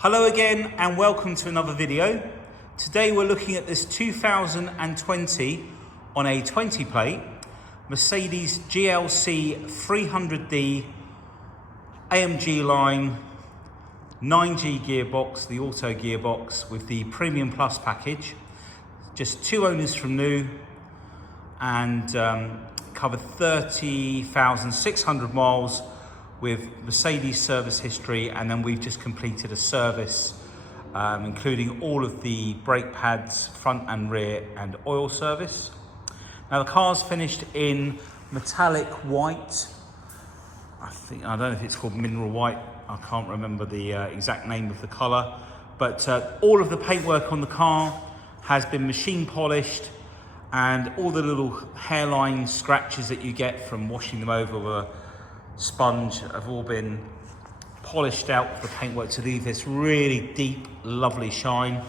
Hello again and welcome to another video. Today we're looking at this 2020 on a 20 plate Mercedes GLC 300d AMG line 9G gearbox, the auto gearbox with the Premium Plus package. Just 2 owners from new and covered 30,600 miles with Mercedes service history, and then we've just completed a service including all of the brake pads, front and rear, and oil service. Now the car's finished in metallic white. I don't know if it's called mineral white. I can't remember the exact name of the colour, but all of the paintwork on the car has been machine polished, and all the little hairline scratches that you get from washing them over with a sponge have all been polished out with the paintwork to leave this really deep, lovely shine.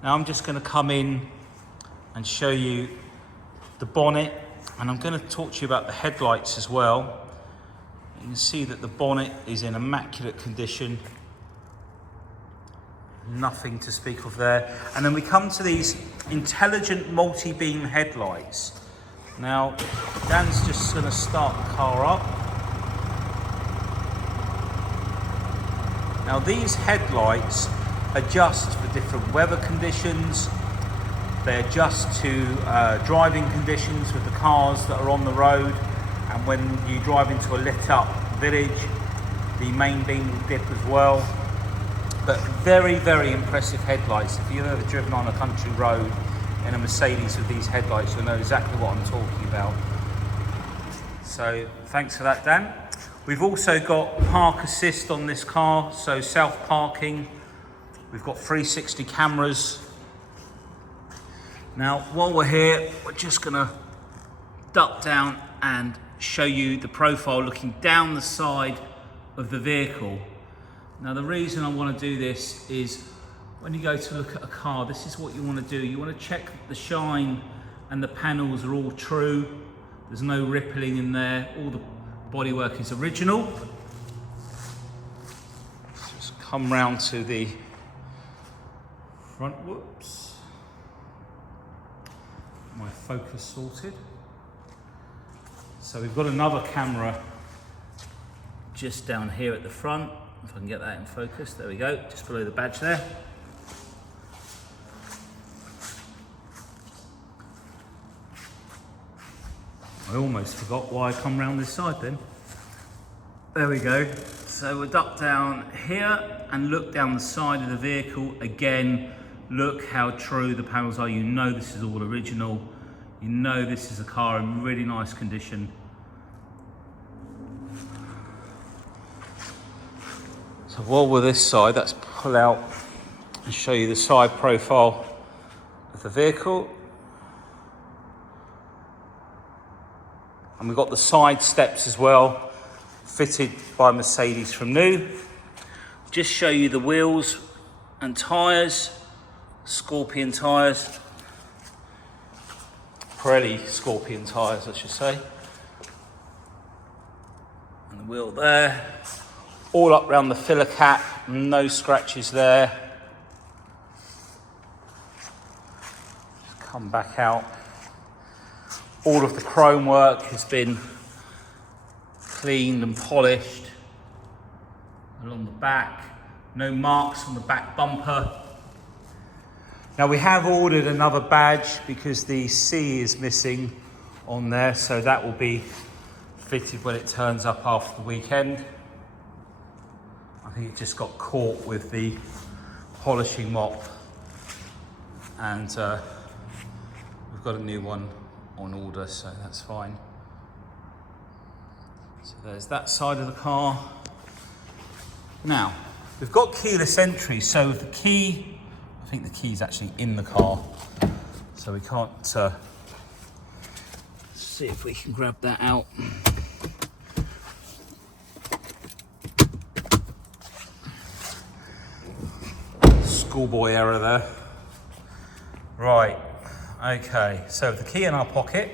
Now I'm just going to come in and show you the bonnet, and I'm going to talk to you about the headlights as well. You can see that the bonnet is in immaculate condition. Nothing to speak of there. And then we come to these intelligent multi-beam headlights. Now, Dan's just going to start the car up. Now, these headlights adjust for different weather conditions. They adjust to driving conditions with the cars that are on the road. And when you drive into a lit up village, the main beam will dip as well. But very, very impressive headlights. If you've ever driven on a country road in a Mercedes with these headlights, you'll know exactly what I'm talking about. So thanks for that, Dan. We've also got park assist on this car, so self parking. We've got 360 cameras. Now, while we're here, we're just gonna duck down and show you the profile looking down the side of the vehicle. Now, the reason I want to do this is when you go to look at a car, this is what you want to do. You want to check that the shine and the panels are all true. There's no rippling in there. All the bodywork is original. Let's just come round to the front. Whoops. My focus sorted. So we've got another camera just down here at the front. If I can get that in focus, there we go, just below the badge there. I almost forgot why I come round this side then. There we go. So we'll duck down here and look down the side of the vehicle. Again, look how true the panels are. You know this is all original. You know this is a car in really nice condition. So while we're this side, let's pull out and show you the side profile of the vehicle. And we've got the side steps as well, fitted by Mercedes from new. Just show you the wheels and tyres, Scorpion tyres. Pirelli Scorpion tyres, I should say. And the wheel there. All up round the filler cap, no scratches there. Just come back out. All of the chrome work has been cleaned and polished. Along the back, no marks on the back bumper. Now we have ordered another badge because the C is missing on there, so that will be fitted when it turns up after the weekend. I think it just got caught with the polishing mop, and we've got a new one on order, so that's fine. So there's that side of the car. Now, we've got keyless entry, so the key, I think the key is actually in the car, so we can't, see if we can grab that out. Schoolboy error there. Right, okay, so with the key in our pocket,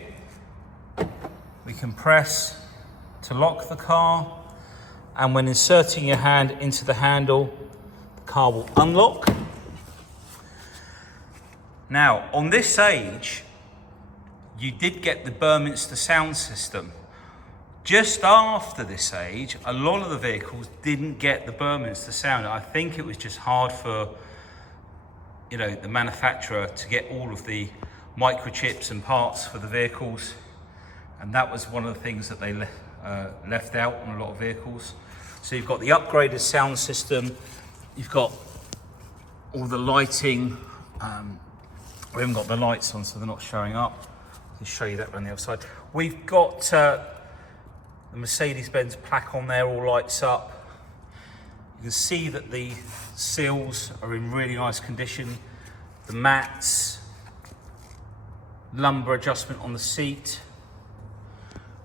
we can press to lock the car, and when inserting your hand into the handle, the car will unlock. Now, on this age, you did get the Burminster sound system. Just after this age, a lot of the vehicles didn't get the Burminster sound. I think it was just hard for, the manufacturer to get all of the microchips and parts for the vehicles. And that was one of the things that they left out on a lot of vehicles. So you've got the upgraded sound system, you've got all the lighting. We haven't got the lights on, so they're not showing up. I can show you that around the other side. We've got the Mercedes-Benz plaque on there, all lights up. You can see that the seals are in really nice condition. The mats, lumbar adjustment on the seat.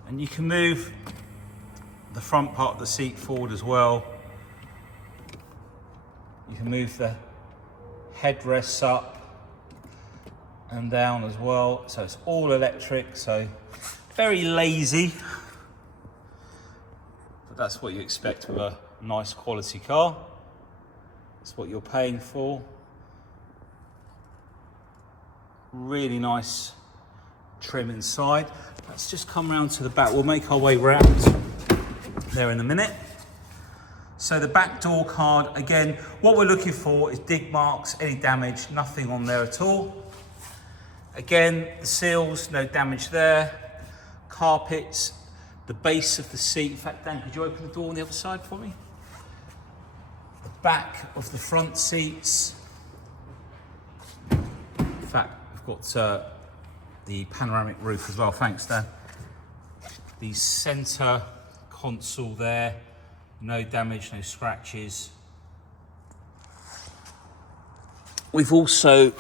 And you can move the front part of the seat forward as well. You can move the headrests up and down as well. So it's all electric, so very lazy. But that's what you expect with a nice quality car. That's what you're paying for. Really nice trim inside. Let's just come around to the back. We'll make our way round there in a minute. So the back door card, again, what we're looking for is dig marks, any damage, nothing on there at all. Again, the seals, no damage there. Carpets, the base of the seat. In fact, Dan, could you open the door on the other side for me? The back of the front seats. In fact, we've got the panoramic roof as well. Thanks, Dan. The center console there, no damage, no scratches. We've also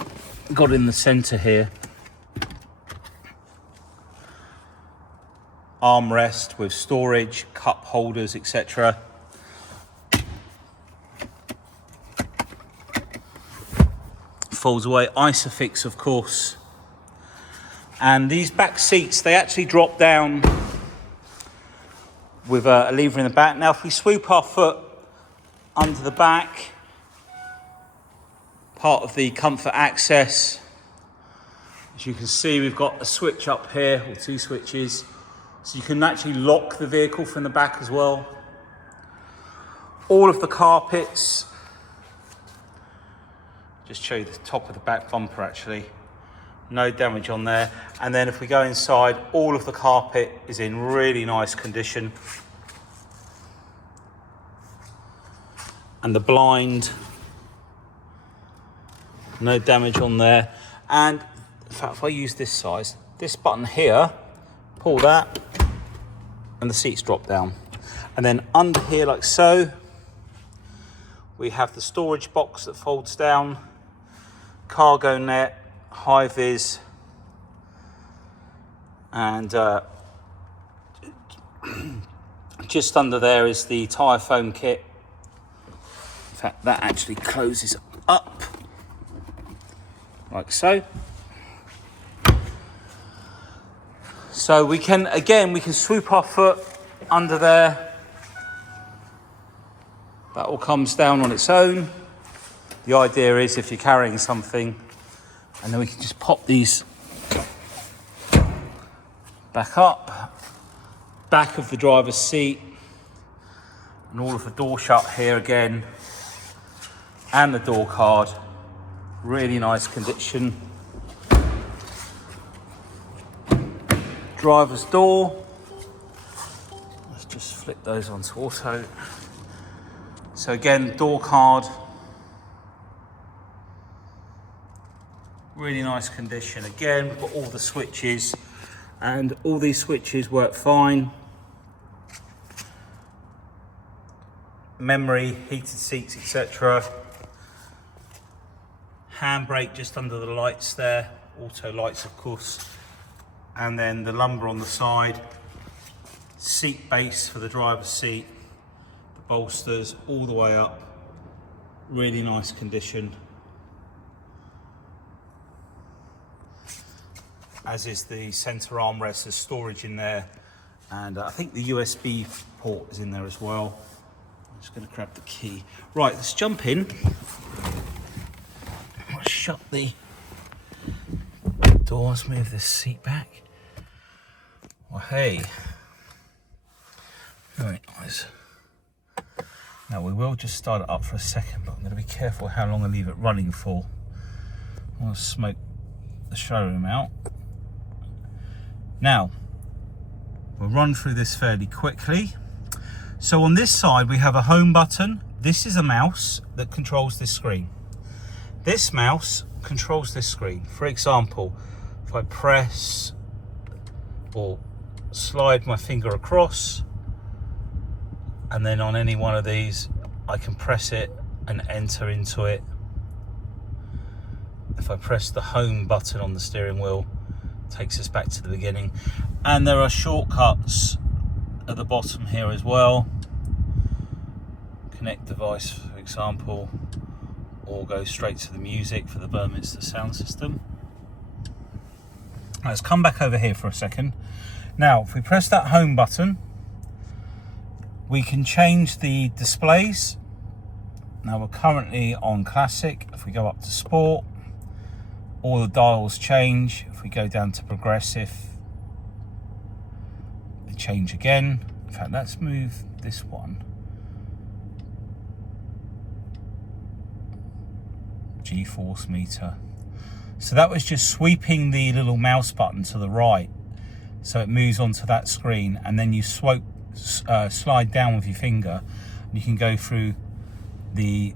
got in the center here armrest with storage, cup holders, etc. Folds away, Isofix, of course. And these back seats, they actually drop down with a lever in the back. Now, if we swoop our foot under the back, part of the comfort access, as you can see, we've got a switch up here, or two switches, so you can actually lock the vehicle from the back as well. All of the carpets, just show you the top of the back bumper actually, no damage on there. And then if we go inside, all of the carpet is in really nice condition. And the blind, no damage on there. And in fact, if I use this size, this button here, pull that, and the seats drop down. And then under here, like so, we have the storage box that folds down, cargo net, high vis, and just under there is the tyre foam kit. In fact, that actually closes up like so. So we can swoop our foot under there. That all comes down on its own. The idea is if you're carrying something, and then we can just pop these back up. Back of the driver's seat, and all of the door shut here again, and the door card, really nice condition. Driver's door, let's just flip those onto auto. So again, door card, really nice condition. Again, we've got all the switches, and all these switches work fine. Memory, heated seats, etc. Handbrake just under the lights there, auto lights of course. And then the lumbar on the side, seat base for the driver's seat, the bolsters all the way up, really nice condition. As is the center armrest, there's storage in there, and I think the USB port is in there as well. Just going to grab the key. Right, let's jump in. I'll shut the doors, move this seat back. Well, hey. Very nice. Now we will just start it up for a second, but I'm going to be careful how long I leave it running for. I want to smoke the showroom out. Now, we'll run through this fairly quickly. So on this side we have a home button. This is a mouse that controls this screen. This mouse controls this screen. For example, if I press or slide my finger across, and then on any one of these I can press it and enter into it. If I press the home button on the steering wheel, it takes us back to the beginning. And there are shortcuts at the bottom here as well. Connect device, for example, or go straight to the music for the Burmester sound system. Let's come back over here for a second. Now, if we press that home button, we can change the displays. Now we're currently on classic. If we go up to sport, all the dials change. If we go down to progressive, they change again. In fact, let's move this one. G-force meter. So that was just sweeping the little mouse button to the right, so it moves onto that screen, and then you slide down with your finger and you can go through the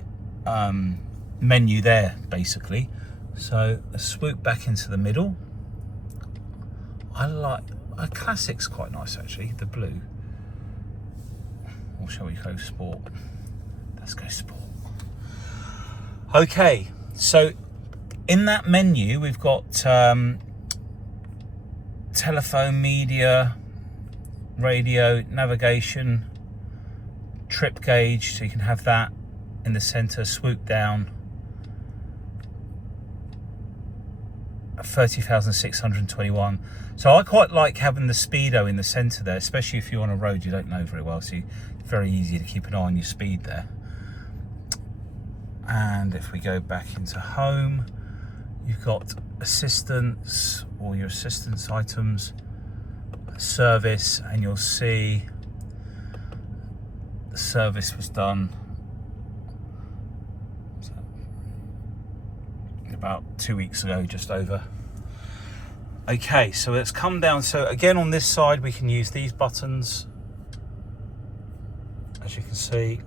menu there basically. So let's swoop back into the middle. I like a classic's quite nice actually, the blue. Or shall we go sport? Let's go sport. Okay, so in that menu we've got telephone, media, radio, navigation, trip gauge, so you can have that in the center, swoop down, 30,621. So I quite like having the speedo in the center there, especially if you're on a road you don't know very well, so it's very easy to keep an eye on your speed there. And if we go back into home, you've got assistance, all your assistance items, service, and you'll see the service was done about 2 weeks ago, just over. Okay, so let's come down. So again, on this side we can use these buttons, as you can see.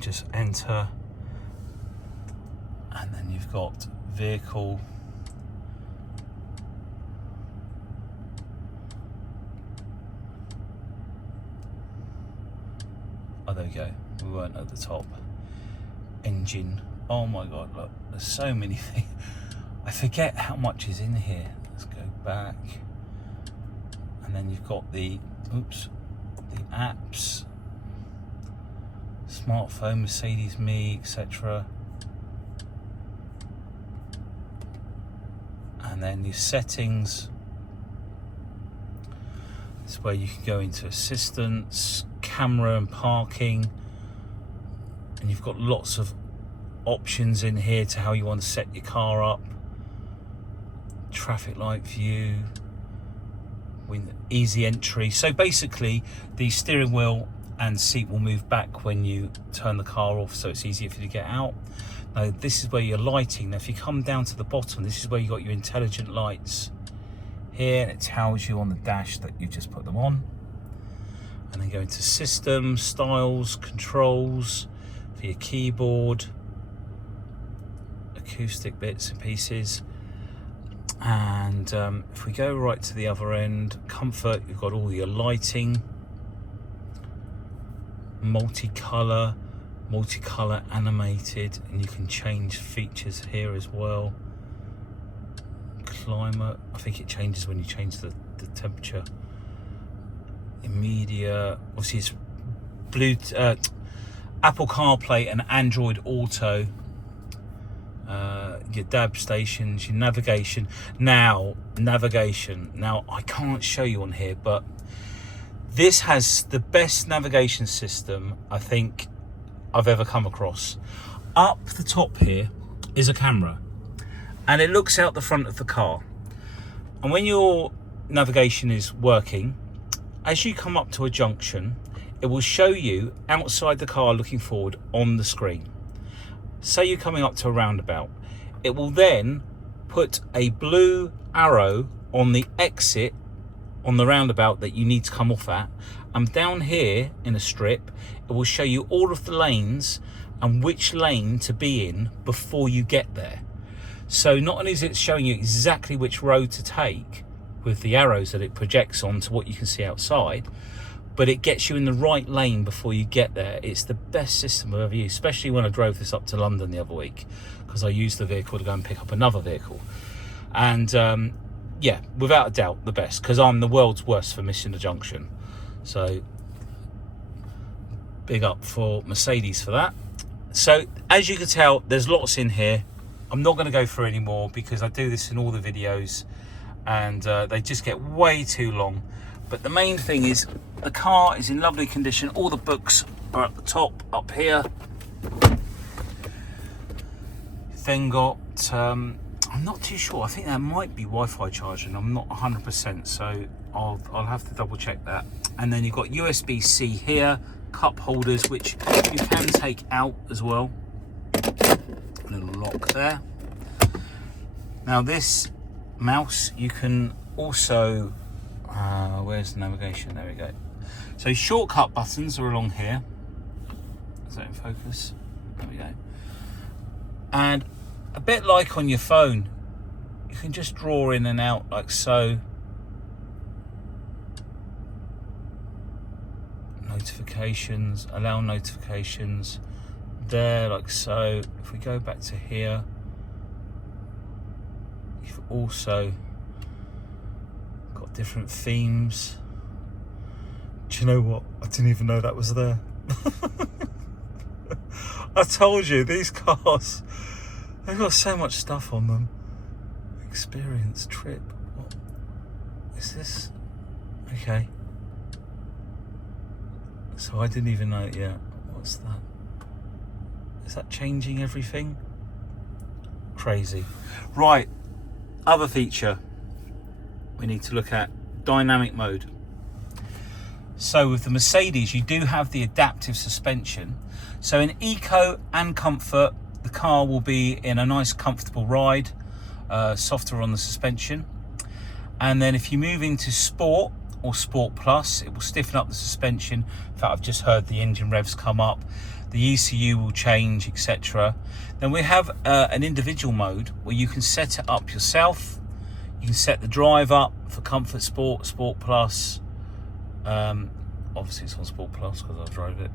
Just enter, and then you've got vehicle, oh there we go, we weren't at the top. Engine, oh my god, look, there's so many things. I forget how much is in here. Let's go back, and then you've got the apps, smartphone, Mercedes Me, etc. And then your settings. This is where you can go into assistance, camera and parking. And you've got lots of options in here to how you want to set your car up. Traffic light view, easy entry. So basically the steering wheel and seat will move back when you turn the car off, so it's easier for you to get out. Now this is where your lighting. Now if you come down to the bottom, this is where you got your intelligent lights here, and it tells you on the dash that you just put them on. And then go into system, styles, controls for your keyboard, acoustic bits and pieces. And if we go right to the other end, comfort, you've got all your lighting, multicolour animated, and you can change features here as well. Climate, I think it changes when you change the temperature. Media, obviously it's Bluetooth, Apple CarPlay and Android Auto. Your DAB stations, your navigation. Now I can't show you on here, but This has the best navigation system I think I've ever come across. Up the top here is a camera, and it looks out the front of the car. And when your navigation is working, as you come up to a junction, it will show you outside the car looking forward on the screen. Say you're coming up to a roundabout, it will then put a blue arrow on the exit on the roundabout that you need to come off at, and down here in a strip it will show you all of the lanes and which lane to be in before you get there. So not only is it showing you exactly which road to take with the arrows that it projects onto what you can see outside, but it gets you in the right lane before you get there. It's the best system I've ever used, especially when I drove this up to London the other week, because I used the vehicle to go and pick up another vehicle. And yeah, without a doubt, the best, because I'm the world's worst for missing a junction. So big up for Mercedes for that. So as you can tell, there's lots in here. I'm not going to go through any more because I do this in all the videos and they just get way too long. But the main thing is the car is in lovely condition. All the books are at the top up here. Then got, I'm not too sure. I think that might be Wi-Fi charging. I'm not 100%, so I'll have to double check that. And then you've got USB-C here, cup holders, which you can take out as well. A little lock there. Now this mouse, you can also, where's the navigation? There we go. So shortcut buttons are along here. Is that in focus? There we go. And a bit like on your phone, you can just draw in and out like so. Notifications, allow notifications there like so. If we go back to here, you've also got different themes. Do you know what? I didn't even know that was there. I told you, these cars, they've got so much stuff on them. Experience, trip, what is this? Okay. So I didn't even know it yet. What's that? Is that changing everything? Crazy. Right, other feature we need to look at, dynamic mode. So with the Mercedes, you do have the adaptive suspension. So in eco and comfort, the car will be in a nice comfortable ride, softer on the suspension. And then if you move into sport or sport plus, it will stiffen up the suspension. In fact, I've just heard the engine revs come up. The ECU will change, etc. Then we have an individual mode where you can set it up yourself. You can set the drive up for comfort, sport, sport plus. Obviously it's on sport plus because I drove it.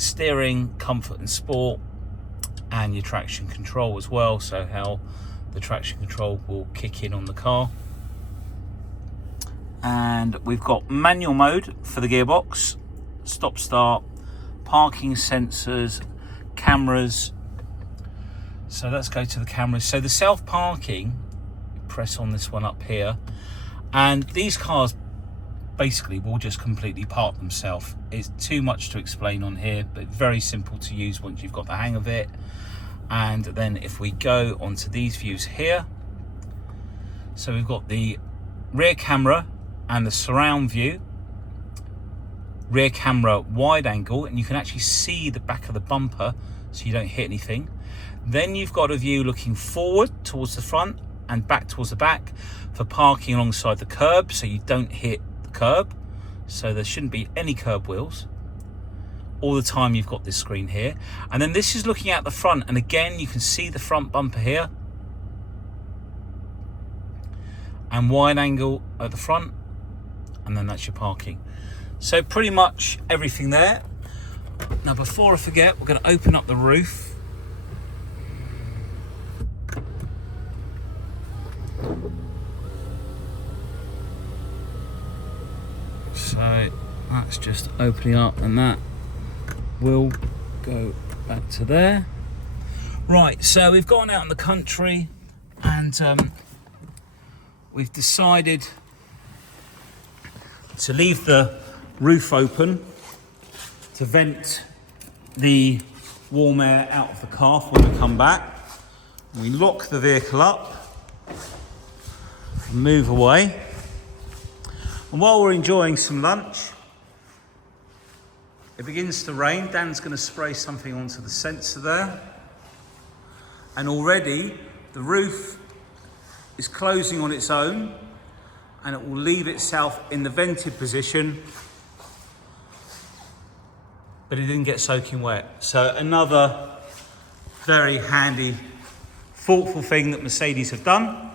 Steering, comfort and sport, and your traction control as well, so how the traction control will kick in on the car. And we've got manual mode for the gearbox, stop start, parking sensors, cameras. So let's go to the cameras. So the self parking, press on this one up here, and these cars basically will just completely park themselves. It's too much to explain on here, but very simple to use once you've got the hang of it. And then if we go onto these views here, so we've got the rear camera and the surround view, rear camera wide angle, and you can actually see the back of the bumper so you don't hit anything. Then you've got a view looking forward towards the front and back towards the back for parking alongside the curb so you don't hit curb, so there shouldn't be any curb wheels. All the time you've got this screen here, and then this is looking at the front, and again you can see the front bumper here and wide angle at the front, and then that's your parking. So pretty much everything there. Now before I forget, we're going to open up the roof. So that's just opening up, and that will go back to there. Right, so we've gone out in the country and we've decided to leave the roof open to vent the warm air out of the car when we come back. We lock the vehicle up, move away, and while we're enjoying some lunch, it begins to rain. Dan's going to spray something onto the sensor there, and already the roof is closing on its own, and it will leave itself in the vented position, but it didn't get soaking wet. So another very handy, thoughtful thing that Mercedes have done.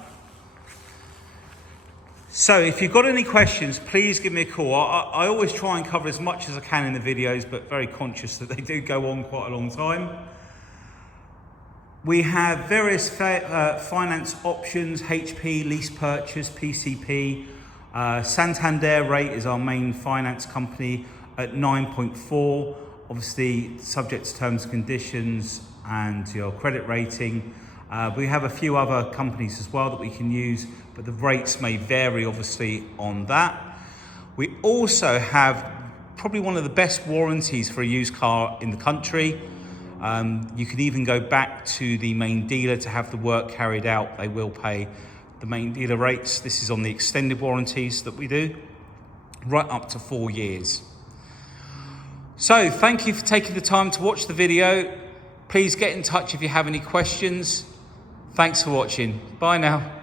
So if you've got any questions, please give me a call. I always try and cover as much as I can in the videos, but very conscious that they do go on quite a long time. We have various finance options: HP, lease purchase, PCP. Santander rate is our main finance company at 9.4. Obviously, subject to terms and conditions and your credit rating. We have a few other companies as well that we can use, but the rates may vary obviously on that. We also have probably one of the best warranties for a used car in the country. You can even go back to the main dealer to have the work carried out. They will pay the main dealer rates. This is on the extended warranties that we do, right up to 4 years. So thank you for taking the time to watch the video. Please get in touch if you have any questions. Thanks for watching. Bye now.